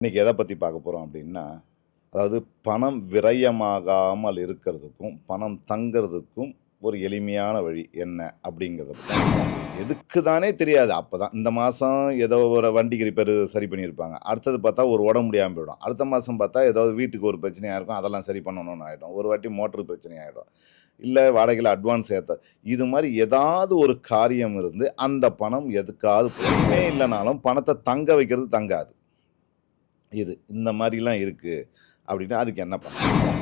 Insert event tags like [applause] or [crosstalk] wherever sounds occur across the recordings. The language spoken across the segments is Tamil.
இன்றைக்கி எதை பற்றி பார்க்க போகிறோம் அப்படின்னா, அதாவது பணம் விரயமாகாமல் இருக்கிறதுக்கும், பணம் தங்குறதுக்கும் ஒரு எளிமையான வழி என்ன? அப்படிங்கிறத எதுக்கு தானே தெரியாது. அப்போ தான் இந்த மாதம் ஏதோ ஒரு வண்டிக்கு ரிப்பேர் சரி பண்ணியிருப்பாங்க. அடுத்தது பார்த்தா ஒரு உடம்பு முடியாமல் போயிடும். அடுத்த மாதம் பார்த்தா ஏதாவது வீட்டுக்கு ஒரு பிரச்சனையாக இருக்கும். அதெல்லாம் சரி பண்ணணும்னு ஆகிடும் ஒரு வாட்டி மோட்டர் பிரச்சனை இல்லை வாடகையில் அட்வான்ஸ் ஏற்ற இது மாதிரி ஏதாவது ஒரு காரியம் இருந்து, அந்த பணம் எதுக்காவது ஒண்ணுமே இல்லைனாலும் பணத்தை தங்க வைக்கிறது தங்காது. இது. இந்த மாதிரிலாம் இருக்குது அப்படின்னா அதுக்கு என்ன பண்ணலாம்?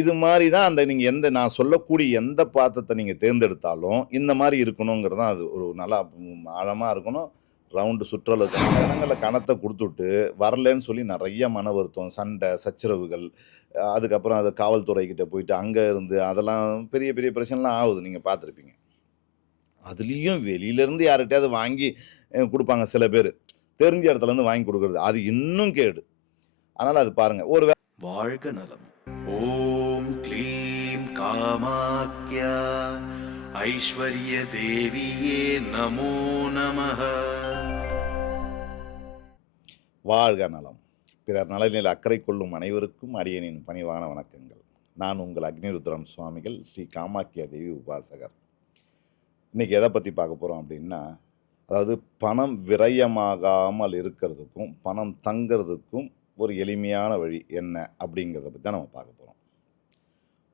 இது மாதிரி தான் அந்த நீங்கள் எந்த நான் சொல்லக்கூடிய எந்த பாத்திரத்தை நீங்கள் தேர்ந்தெடுத்தாலும், இந்த மாதிரி இருக்கணுங்கிறது தான் அது ஒரு நல்லா ஆழமாக இருக்கணும். ரவுண்டு சுற்றுலா இடங்களில் கணத்தை கொடுத்துட்டு வரலன்னு சொல்லி நிறைய மன வருத்தம், சண்டை, சச்சரவுகள், அதுக்கப்புறம் அது காவல்துறைக்கிட்ட போயிட்டு அங்கே இருந்து அதெல்லாம் பெரிய பெரிய பிரச்சனைலாம் ஆகுது நீங்கள் பார்த்துருப்பீங்க. அதுலேயும் வெளியிலேருந்து யார்கிட்டயாவது வாங்கி கொடுப்பாங்க சில பேர் தெரிஞ்ச இடத்துலருந்து வாங்கி குடுக்குறது. அது இன்னும் கேடு. அதனால அது பாருங்க. ஒரு வாழ்க நலம் ஓம் க்ளீம் காமாக்யா ஐஸ்வர்ய தேவியே நமோ நமः வாழ்க நலம். பிறர் நலனில் அக்கறை கொள்ளும் அனைவருக்கும் அடியேனின் பணிவான வணக்கங்கள். நான் உங்கள் அக்னிருத்ரம் சுவாமிகள், ஸ்ரீ காமாக்கியா தேவி உபாசகர். இன்னைக்கு எத பத்தி பார்க்க போறோம் அப்படின்னா, அதாவது பணம் விரயமாகாமல் இருக்கிறதுக்கும், பணம் தங்குறதுக்கும் ஒரு எளிமையான வழி என்ன? அப்படிங்கிறத பற்றி தான் நம்ம பார்க்க போகிறோம்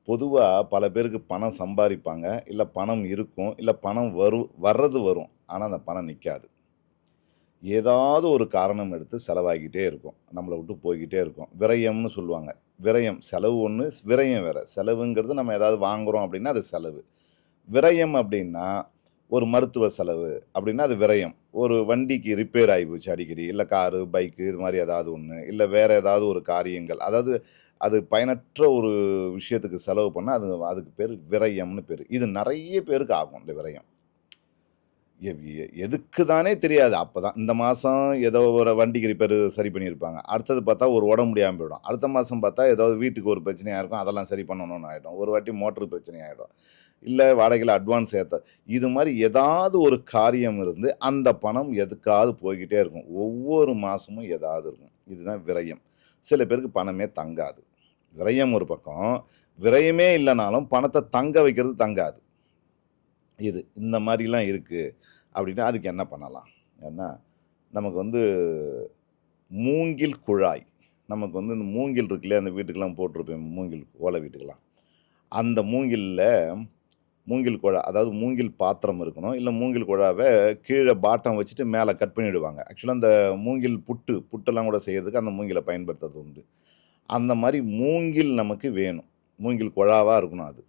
பொதுவாக பல பேருக்கு பணம் சம்பாதிப்பாங்க இல்லை பணம் இருக்கும். இல்லை பணம் வரும் வர்றது வரும். ஆனால் அந்த பணம் நிற்காது ஏதாவது ஒரு காரணம் எடுத்து செலவாகிட்டே இருக்கும். நம்மளை விட்டு போய்கிட்டே இருக்கும். விரயம்னு சொல்லுவாங்க. விரயம் செலவு ஒன்று விரயம் வேறு செலவுங்கிறது நம்ம ஏதாவது வாங்குறோம் அப்படின்னா அது செலவு. விரயம் அப்படின்னா, ஒரு மருத்துவ செலவு அப்படின்னா அது விரயம். ஒரு வண்டிக்கு ரிப்பேர் ஆகிப்போச்சு போச்சு அடிக்கடி. இல்லை காரு, பைக்கு இது மாதிரி ஏதாவது ஒன்று இல்லை வேறு ஏதாவது ஒரு காரியங்கள். அதாவது அது பயனற்ற ஒரு விஷயத்துக்கு செலவு பண்ணால் அது அதுக்கு பேர் விரயம்னு பேர் இது நிறைய பேருக்கு ஆகும் இந்த விரயம். எவ் எதுக்கு தானே தெரியாது. அப்பதான் இந்த மாதம் ஏதோ ஒரு வண்டிக்கு ரிப்பேர் சரி பண்ணியிருப்பாங்க. அடுத்தது பார்த்தா ஒரு உடம்பு முடியாமல் போயிடும். அடுத்த மாதம் பார்த்தா ஏதாவது வீட்டுக்கு ஒரு பிரச்சனையாக இருக்கும். அதெல்லாம் சரி பண்ணணும்னு ஆகிடும் ஒரு வாட்டி மோட்டர் பிரச்சனை ஆயிடும். இல்லை வாடகையில் அட்வான்ஸ் ஏற்ற இது மாதிரி ஏதாவது ஒரு காரியம் இருந்து, அந்த பணம் எதுக்காவது போய்கிட்டே இருக்கும். ஒவ்வொரு மாதமும் ஏதாவது இருக்கும். இதுதான் விரயம். சில பேருக்கு பணமே தங்காது. விரயம் ஒரு பக்கம். விரயமே இல்லைனாலும் பணத்தை தங்க வைக்கிறது தங்காது. இது. இந்த மாதிரிலாம் இருக்குது அப்படின்னா அதுக்கு என்ன பண்ணலாம்? ஏன்னா, நமக்கு வந்து மூங்கில் குழாய். நமக்கு வந்து இந்த மூங்கில் இருக்குதுல்லையா அந்த வீட்டுக்கெல்லாம் போட்டிருப்பேன் மூங்கில் ஓலை வீட்டுக்கெல்லாம். அந்த மூங்கிலில் மூங்கில் குழா அதாவது மூங்கில் பாத்திரம் இருக்கணும். இல்லை மூங்கில் குழாவை கீழே பாட்டம் வச்சுட்டு மேலே கட் பண்ணிவிடுவாங்க ஆக்சுவலாக அந்த மூங்கில் புட்டு, புட்டெல்லாம் கூட செய்கிறதுக்கு அந்த மூங்கிலை பயன்படுத்துறது உண்டு. அந்த மாதிரி மூங்கில் நமக்கு வேணும். மூங்கில் குழாவாக இருக்கணும் அது.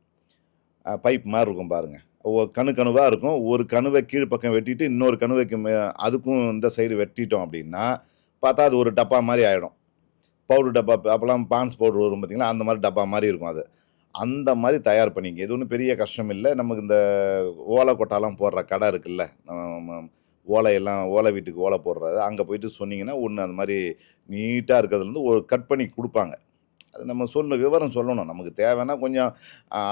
பைப் மாதிரி இருக்கும் பாருங்க. கணு கணுவாக இருக்கும். ஒரு கணுவை கீழ் பக்கம் வெட்டிட்டு, இன்னொரு கணுவைக்கு மே அதுக்கும் இந்த சைடு வெட்டிட்டோம் அப்படின்னா, பார்த்தா அது ஒரு டப்பா மாதிரி ஆகிடும் பவுடர் டப்பா அப்போல்லாம் பான்ஸ் பவுடர் வரும் பார்த்திங்களா அந்த மாதிரி டப்பா மாதிரி இருக்கும் அது. அந்த மாதிரி தயார் பண்ணிக்கங்க. இது ஒன்றும் பெரிய கஷ்டம் இல்லை நமக்கு இந்த ஓலை கொட்டாலாம் போடுற கடை இருக்குல்ல. ஓலையெல்லாம் ஓலை வீட்டுக்கு ஓலை போடுறது. அங்கே போயிட்டு சொன்னீங்கன்னா, ஒன்று அந்த மாதிரி நீட்டாக இருக்கிறதுலேருந்து ஒரு கட் பண்ணி கொடுப்பாங்க அது நம்ம சொல்ல விவரம் சொல்லணும். நமக்கு தேவைன்னா கொஞ்சம்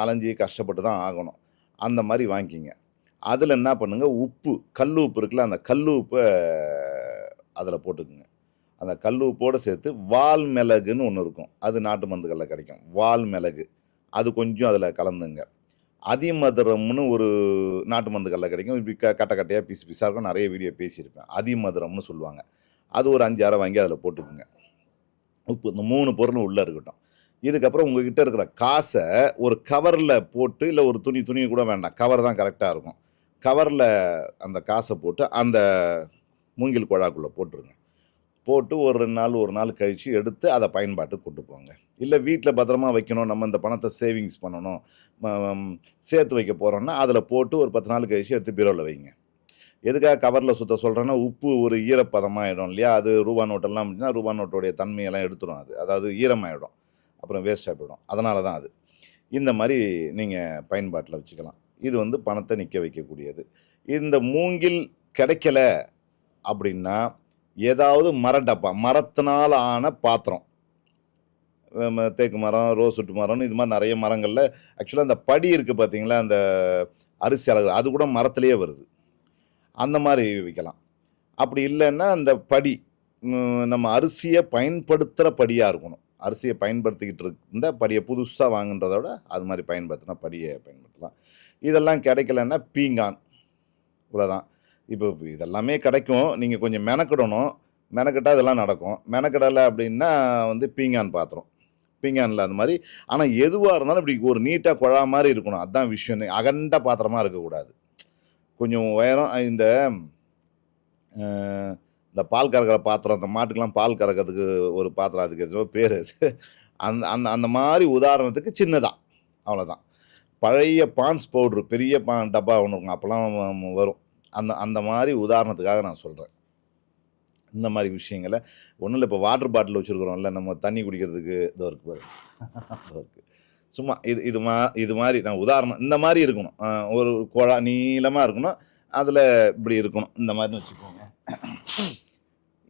அலைஞ்சி கஷ்டப்பட்டு தான் ஆகணும். அந்த மாதிரி வாங்கிக்கங்க. அதில் என்ன பண்ணுங்க, உப்பு, கல் உப்பு இருக்குல்ல, அந்த கல் உப்பை அதில் போட்டுக்குங்க அந்த கல் உப்போடு சேர்த்து வால் மிளகுன்னு ஒன்று இருக்கும். அது நாட்டு மருந்துகளில் கிடைக்கும். வால் மிளகு. அது கொஞ்சம் அதில் கலந்துங்க. அதிமதுரம்னு ஒரு நாட்டு மருந்துகள்ல கிடைக்கும். இப்படி க கட்டையாக பீஸ் பீஸாக இருக்கும். நிறைய வீடியோ பேசியிருப்பேன். அதிமதுரம்னு சொல்லுவாங்க. அது ஒரு 5, 6 வாங்கி அதில் போட்டுக்குங்க உப்பு. இந்த மூணு பொருளும் உள்ளே இருக்கட்டும். இதுக்கப்புறம் உங்ககிட்ட இருக்கிற காசை ஒரு கவரில் போட்டு, இல்லை ஒரு துணி துணி கூட வேண்டாம். கவர் தான் கரெக்டாக இருக்கும். கவரில் அந்த காசை போட்டு, அந்த மூங்கில் குழாக்குள்ளே போட்டுருங்க. போட்டு ஒரு ரெண்டு நாள், ஒரு நாள் கழித்து எடுத்து அதை பயன்பாட்டுக்கு கொண்டு போங்க. இல்லை வீட்டில் பத்திரமா வைக்கணும். நம்ம இந்த பணத்தை சேவிங்ஸ் பண்ணணும். சேர்த்து வைக்க போகிறோன்னா அதில் போட்டு ஒரு 10 நாள் கழித்து எடுத்து பீரோவில் வைங்க. எதுக்காக கவரில் சுற்ற சொல்கிறேன்னா உப்பு ஒரு ஈரப்பதமாகிடும் இல்லையா? அது ரூபா நோட்டெல்லாம் அப்படின்னா ரூபா நோட்டோடைய தன்மையெல்லாம் எடுத்துடும் அது. அதாவது ஈரமாகிடும் அப்புறம் வேஸ்ட்டாக போயிடும். அதனால தான் அது. இந்த மாதிரி நீங்கள் பயன்பாட்டில் வச்சுக்கலாம். இது வந்து பணத்தை நிற்க வைக்கக்கூடியது. இந்த மூங்கில் கிடைக்கல அப்படின்னா, ஏதாவது மர டப்பா, மரத்தினால் ஆன பாத்திரம். தேக்கு மரம், ரோஸ்வுட் மரம்னு இது மாதிரி நிறைய மரங்களில் ஆக்சுவலாக அந்த படி இருக்குது பார்த்தீங்களா? அந்த அரிசி அலகு அது கூட மரத்துலேயே வருது. அந்த மாதிரி வைக்கலாம். அப்படி இல்லைன்னா அந்த படி நம்ம அரிசியை பயன்படுத்துகிற படியாக இருக்கணும் அரிசியை பயன்படுத்திக்கிட்டு இருந்த படியை புதுசாக வாங்குன்றத விட அது மாதிரி பயன்படுத்தினா படியை பயன்படுத்தலாம் இதெல்லாம் கிடைக்கலன்னா பீங்கான் இவ்வளோதான் இப்போ இதெல்லாமே கிடைக்கும். நீங்கள் கொஞ்சம் மெனக்கிடணும். மெனக்கிட்டால் இதெல்லாம் நடக்கும். மெனக்கிடலை அப்படின்னா வந்து பீங்கான் பாத்திரம். பீங்கானில் அந்த மாதிரி. ஆனால் எதுவாக இருந்தாலும் இப்படி ஒரு நீட்டாக குழா மாதிரி இருக்கணும். அதுதான் விஷயம். அகண்ட பாத்திரமாக இருக்கக்கூடாது. கொஞ்சம் உயரம் இந்த இந்த பால் கறக்கிற பாத்திரம் அந்த மாட்டுக்கெலாம் பால் கறக்கிறதுக்கு ஒரு பாத்திரம் அதுக்கு எதுவோ பேர். அது அந்த அந்த அந்த மாதிரி உதாரணத்துக்கு சின்னதாக அவ்வளோதான் பழைய பான்ஸ் பவுட்ரு பெரிய பான் டப்பா ஒன்று இருக்கும். அப்போல்லாம் வரும். அந்த அந்த மாதிரி உதாரணத்துக்காக நான் சொல்கிறேன் இந்த மாதிரி விஷயங்களை. ஒன்றும் இல்லை இப்போ வாட்டர் பாட்டில் வச்சுருக்குறோம்ல நம்ம தண்ணி குடிக்கிறதுக்கு இதோ இருக்கு பாரு. [laughs] இதோ இருக்குது சும்மா இது இது மா இது மாதிரி நான் உதாரணம் இந்த மாதிரி இருக்கணும். ஒரு குழா நீளமாக இருக்கணும். அதில் இப்படி இருக்கணும். இந்த மாதிரி வச்சுக்கோங்க. [clears throat]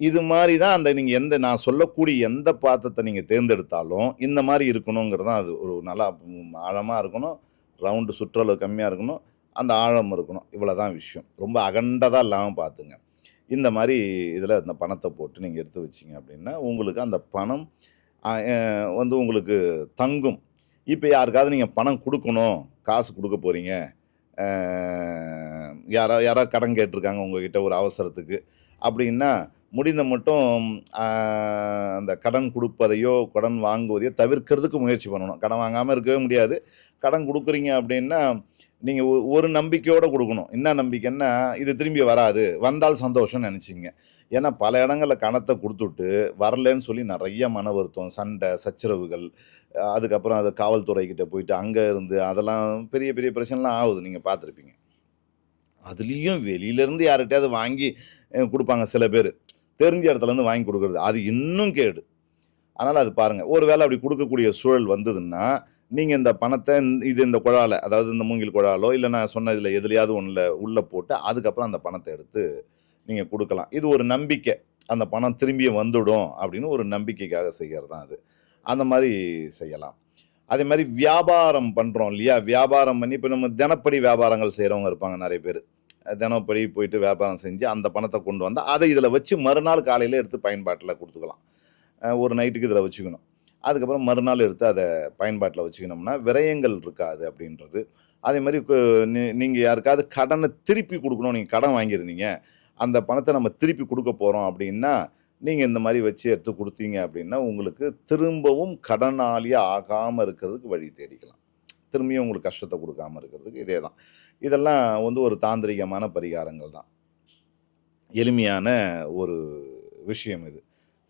இது மாதிரி தான் அந்த நீங்கள் எந்த நான் சொல்லக்கூடிய எந்த பாத்திரத்தை நீங்கள் தேர்ந்தெடுத்தாலும் இந்த மாதிரி இருக்கணுங்கிறது தான் அது ஒரு நல்லா ஆழமாக இருக்கணும். ரவுண்டு சுற்றளவு கம்மியாக இருக்கணும். அந்த ஆழம் இருக்கணும். இவ்வளோ தான் விஷயம். ரொம்ப அகண்டதாக இல்லாமல் பார்த்துங்க. இந்த மாதிரி இதில் இந்த பணத்தை போட்டு நீங்கள் எடுத்து வச்சிங்க அப்படின்னா உங்களுக்கு அந்த பணம் வந்து உங்களுக்கு தங்கும். இப்போ யாருக்காவது நீங்கள் பணம் கொடுக்கணும். காசு கொடுக்க போகிறீங்க யாரோ யாரோ கடன் கேட்டிருக்காங்க உங்ககிட்ட ஒரு அவசரத்துக்கு. அப்படின்னா முடிந்த மட்டும் அந்த கடன் கொடுப்பதையோ கடன் வாங்குவதையோ தவிர்க்கிறதுக்கு முயற்சி பண்ணணும். கடன் வாங்காமல் இருக்கவே முடியாது. கடன் கொடுக்குறீங்க அப்படின்னா நீங்கள் ஒரு நம்பிக்கையோடு கொடுக்கணும். என்ன நம்பிக்கைன்னா இது திரும்பி வராது. வந்தால் சந்தோஷம்னு நினச்சிங்க. ஏன்னா பல இடங்களில் கணத்தை கொடுத்துட்டு வரலன்னு சொல்லி நிறைய மன வருத்தம் சண்டை சச்சரவுகள் அதுக்கப்புறம் அது காவல்துறைக்கிட்ட போயிட்டு அங்கே இருந்து அதெல்லாம் பெரிய பெரிய பிரச்சனைலாம் ஆகுது. நீங்கள் பார்த்துருப்பீங்க. அதுலேயும் வெளியிலேருந்து யார்கிட்டயாவது வாங்கி கொடுப்பாங்க சில பேர். தெரிஞ்ச இடத்துலேருந்து வாங்கி கொடுக்குறது. அது இன்னும் கேடு. அதனால் அது பாருங்கள் ஒரு வேளை அப்படி கொடுக்கக்கூடிய சூழல் வந்ததுன்னா நீங்கள் இந்த பணத்தை இது இந்த குழாலை அதாவது இந்த மூங்கில் குழாலோ இல்லை நான் சொன்ன இதில் எதுலையாவது ஒன்றில் உள்ளே போட்டு அதுக்கப்புறம் அந்த பணத்தை எடுத்து நீங்கள் கொடுக்கலாம். இது ஒரு நம்பிக்கை. அந்த பணம் திரும்பி வந்துடும் அப்படின்னு ஒரு நம்பிக்கைக்காக செய்கிறது தான் அது. அந்த மாதிரி செய்யலாம். அதே மாதிரி வியாபாரம் பண்ணுறோம் இல்லையா? வியாபாரம் பண்ணி இப்போ நம்ம தினப்படி வியாபாரங்கள் செய்கிறவங்க இருப்பாங்க நிறைய பேர். தினப்படி போயிட்டு வியாபாரம் செஞ்சு அந்த பணத்தை கொண்டு வந்தால் அதை இதில் வச்சு மறுநாள் காலையில் எடுத்து பயன்பாட்டில் கொடுத்துக்கலாம். ஒரு நைட்டுக்கு இதில் வச்சுக்கணும். அதுக்கப்புறம் மறுநாள் எடுத்து அதை பயன்பாட்டில் வச்சுக்கணும்னா விரயங்கள் இருக்காது அப்படின்றது. அதே மாதிரி நீங்கள் யாருக்காவது கடனை திருப்பி கொடுக்கணும் நீங்கள் கடன் வாங்கியிருந்தீங்க. அந்த பணத்தை நம்ம திருப்பி கொடுக்க போகிறோம் அப்படின்னா நீங்கள் இந்த மாதிரி வச்சு எடுத்து கொடுத்தீங்க அப்படின்னா உங்களுக்கு திரும்பவும் கடனாளியாக ஆகாமல் இருக்கிறதுக்கு வழி தேடிக்கலாம். திரும்பியும் உங்களுக்கு கஷ்டத்தை கொடுக்காம இருக்கிறதுக்கு இதே தான். இதெல்லாம் வந்து ஒரு தாந்திரிகமான பரிகாரங்கள் தான். எளிமையான ஒரு விஷயம் இது.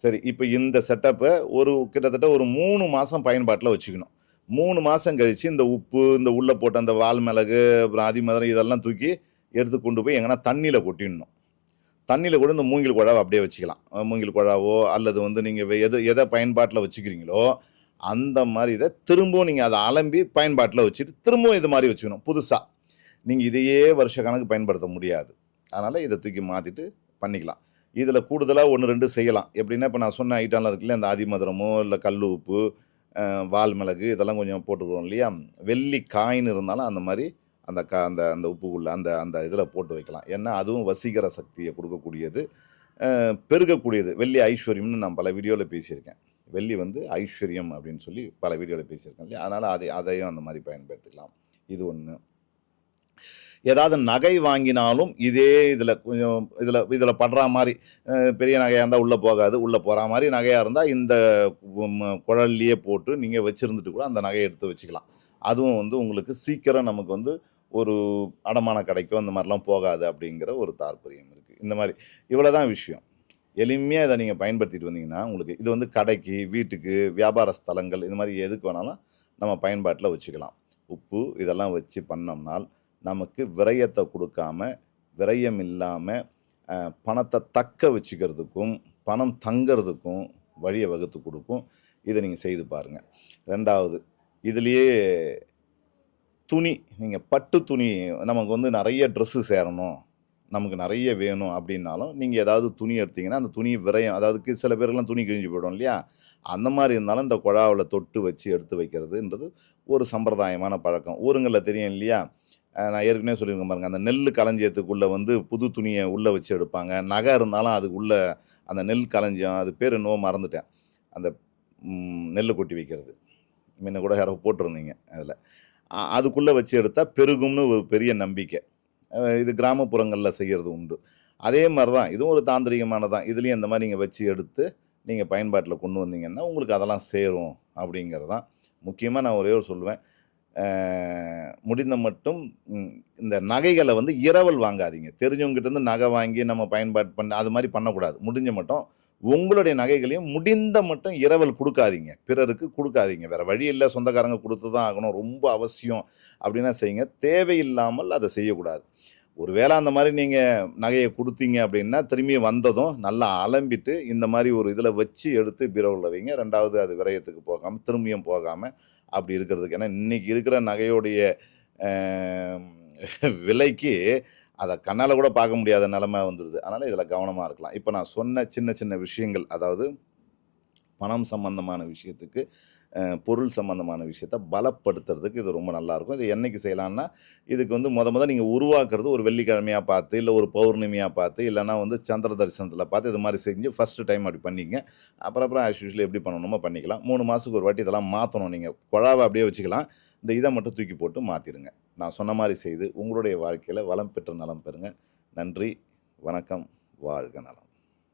சரி இப்போ இந்த செட்டப்பை ஒரு கிட்டத்தட்ட ஒரு மூணு மாதம் பயன்பாட்டில் வச்சுக்கணும். மூணு மாதம் கழித்து இந்த உப்பு இந்த உள்ளே போட்ட அந்த வால் மிளகு அப்புறம் அதிமதுரம் இதெல்லாம் தூக்கி எடுத்து கொண்டு போய் எங்கன்னா தண்ணியில் கொட்டிடணும். தண்ணியில் கூட இந்த மூங்கில் குழாவை அப்படியே வச்சுக்கலாம். மூங்கில் குழாவோ அல்லது வந்து நீங்கள் எது எதை பயன்பாட்டில் வச்சுக்கிறீங்களோ அந்த மாதிரி இதை திரும்பவும் நீங்கள் அதை அலம்பி பயன்பாட்டில் வச்சுட்டு திரும்பவும் இது மாதிரி வச்சுக்கணும் புதுசாக நீங்கள் இதையே வருஷ கணக்கு பயன்படுத்த முடியாது. அதனால் இதை தூக்கி மாற்றிட்டு பண்ணிக்கலாம். இதில் கூடுதலாக ஒன்று ரெண்டு செய்யலாம். எப்படின்னா இப்போ நான் சொன்ன ஐட்டம்லாம் இருக்குல்ல இந்த ஆதிமதுரமோ இல்லை கல் உப்பு வால் மிளகு இதெல்லாம் கொஞ்சம் போட்டுக்கிறோம் இல்லையா? வெள்ளி காயின் இருந்தாலும் அந்த மாதிரி அந்த கா அந்த அந்த உப்புக்குள்ளே அந்த அந்த இதில் போட்டு வைக்கலாம். ஏன்னா அதுவும் வசீகர சக்தியை கொடுக்கக்கூடியது. பெருகக்கூடியது. வெள்ளி ஐஸ்வர்யம்னு நான் பல வீடியோவில் பேசியிருக்கேன். வெள்ளி வந்து ஐஸ்வர்யம் அப்படின்னு சொல்லி பல வீடியோவில் பேசியிருக்கேன் இல்லையா? அதனால் அதை அதையும் அந்த மாதிரி பயன்படுத்திக்கலாம். இது ஒன்று ஏதாவது நகை வாங்கினாலும் இதே இதில் கொஞ்சம் இதில் இதில் படுற மாதிரி பெரிய நகையாக இருந்தால் உள்ளே போகாது. உள்ளே போகிற மாதிரி நகையாக இருந்தால் இந்த குழல்லையே போட்டு நீங்கள் வச்சுருந்துட்டு கூட அந்த நகையை எடுத்து வச்சுக்கலாம். அதுவும் வந்து உங்களுக்கு சீக்கிரம் நமக்கு வந்து ஒரு அடமான கடைக்கோ இந்த மாதிரிலாம் போகாது அப்படிங்கிற ஒரு தாற்பயம் இருக்குது இந்த மாதிரி இவ்வளோ தான் விஷயம். எளிமையாக இதை நீங்கள் பயன்படுத்திட்டு வந்தீங்கன்னா உங்களுக்கு இது வந்து கடைக்கு வீட்டுக்கு வியாபார ஸ்தலங்கள் இது மாதிரி எதுக்கு வேணாலும் நம்ம பயன்பாட்டில் வச்சுக்கலாம். உப்பு இதெல்லாம் வச்சு பண்ணோம்னால் நமக்கு விரயத்தை கொடுக்காம விரயம் இல்லாமல் பணத்தை தக்க வச்சுக்கிறதுக்கும் பணம் தங்கிறதுக்கும் வழியை வகுத்து கொடுக்கும். இதை நீங்கள் செய்து பாருங்கள் ரெண்டாவது இதுலேயே துணி நீங்கள் பட்டு துணி நமக்கு வந்து நிறைய ட்ரெஸ்ஸு சேரணும். நமக்கு நிறைய வேணும் அப்படின்னாலும் நீங்கள் ஏதாவது துணி எடுத்தீங்கன்னா அந்த துணி விரயம் அதாவது சில பேருக்குலாம் துணி கிழிஞ்சு போயிடும் இல்லையா? அந்த மாதிரி இருந்தாலும் இந்த குழாவில் தொட்டு வச்சு எடுத்து வைக்கிறதுன்றது ஒரு சம்பிரதாயமான பழக்கம். ஊருங்களில் தெரியும் இல்லையா? நான் ஏற்கனவே சொல்லியிருக்கேன் பாருங்க. அந்த நெல் களஞ்சியத்துக்குள்ளே வந்து புது துணியை உள்ளே வச்சு எடுப்பாங்க. நகை இருந்தாலும் அதுக்குள்ளே அந்த நெல் களஞ்சியம் அது பேர் என்னவோ மறந்துட்டேன். அந்த நெல் கொட்டி வைக்கிறது. முன்ன கூட யாரோ போட்டிருந்தீங்க அதில். அதுக்குள்ளே வச்சு எடுத்தால் பெருகும்னு ஒரு பெரிய நம்பிக்கை. இது கிராமப்புறங்களில் செய்கிறது உண்டு. அதே மாதிரி தான் இதுவும் ஒரு தாந்திரிகமானதான். இதுலேயும் இந்த மாதிரி நீங்கள் வச்சு எடுத்து நீங்கள் பயன்பாட்டில் கொண்டு வந்தீங்கன்னா உங்களுக்கு அதெல்லாம் சேரும் அப்படிங்கிறது தான் முக்கியமாக நான் ஒரே ஒரு சொல்லுவேன். முடிந்த மட்டும் இந்த நகைகளை வந்து இரவல் வாங்காதீங்க. தெரிஞ்சவங்ககிட்ட இருந்து நகை வாங்கி நம்ம பயன்பாடு பண்ண அது மாதிரி பண்ணக்கூடாது. முடிஞ்ச மட்டும் உங்களுடைய நகைகளையும் முடிந்த மட்டும் இரவல் கொடுக்காதீங்க. பிறருக்கு கொடுக்காதீங்க. வேறு வழி இல்லை சொந்தக்காரங்க கொடுத்து தான் ஆகணும். ரொம்ப அவசியம் அப்படின்னா செய்யுங்க. தேவையில்லாமல் அதை செய்யக்கூடாது. ஒரு வேளை அந்த மாதிரி நீங்கள் நகையை கொடுத்தீங்க அப்படின்னா திரும்பி வந்ததும் நல்லா அலம்பிட்டு இந்த மாதிரி ஒரு இதில் வச்சு எடுத்து பீரோவில் வைங்க. ரெண்டாவது அது விரயத்துக்கு போகாமல் திரும்பியும் போகாமல் அப்படி இருக்கிறதுக்கு. ஏன்னா இன்றைக்கி இருக்கிற நகையோடைய [laughs] விலைக்கு அதை கண்ணால் கூட பார்க்க முடியாத நிலமை வந்துடுது அதனால் இதில் கவனமாக இருக்கலாம். இப்போ நான் சொன்ன சின்ன சின்ன விஷயங்கள் அதாவது பணம் சம்பந்தமான விஷயத்துக்கு பொருள் சம்பந்தமான விஷயத்த பலப்படுத்துறதுக்கு இது ரொம்ப நல்லாயிருக்கும் இது என்னைக்கு செய்யலான்னா இதுக்கு வந்து முத மொதல் நீங்கள் உருவாக்குறது ஒரு வெள்ளிக்கிழமையாக பார்த்து இல்லை ஒரு பௌர்ணமியாக பார்த்து இல்லைன்னா வந்து சந்திர தரிசனத்தில் பார்த்து இது மாதிரி செஞ்சு ஃபஸ்ட்டு டைம் அப்படி பண்ணிங்க. அப்புறம் அப்புறம் ஆஸ் யூஸ்வல் எப்படி பண்ணணுமோ பண்ணிக்கலாம். மூணு மாதத்துக்கு ஒரு வாட்டி இதெல்லாம் மாற்றணும் நீங்கள் குழாவை அப்படியே வச்சுக்கலாம். இந்த இதை மட்டும் தூக்கி போட்டு மாற்றிடுங்க நான் சொன்ன மாதிரி செய்து உங்களுடைய வாழ்க்கையில் வளம் பெற்ற நலம் பெறுங்க. நன்றி வணக்கம் வாழ்க நலம்.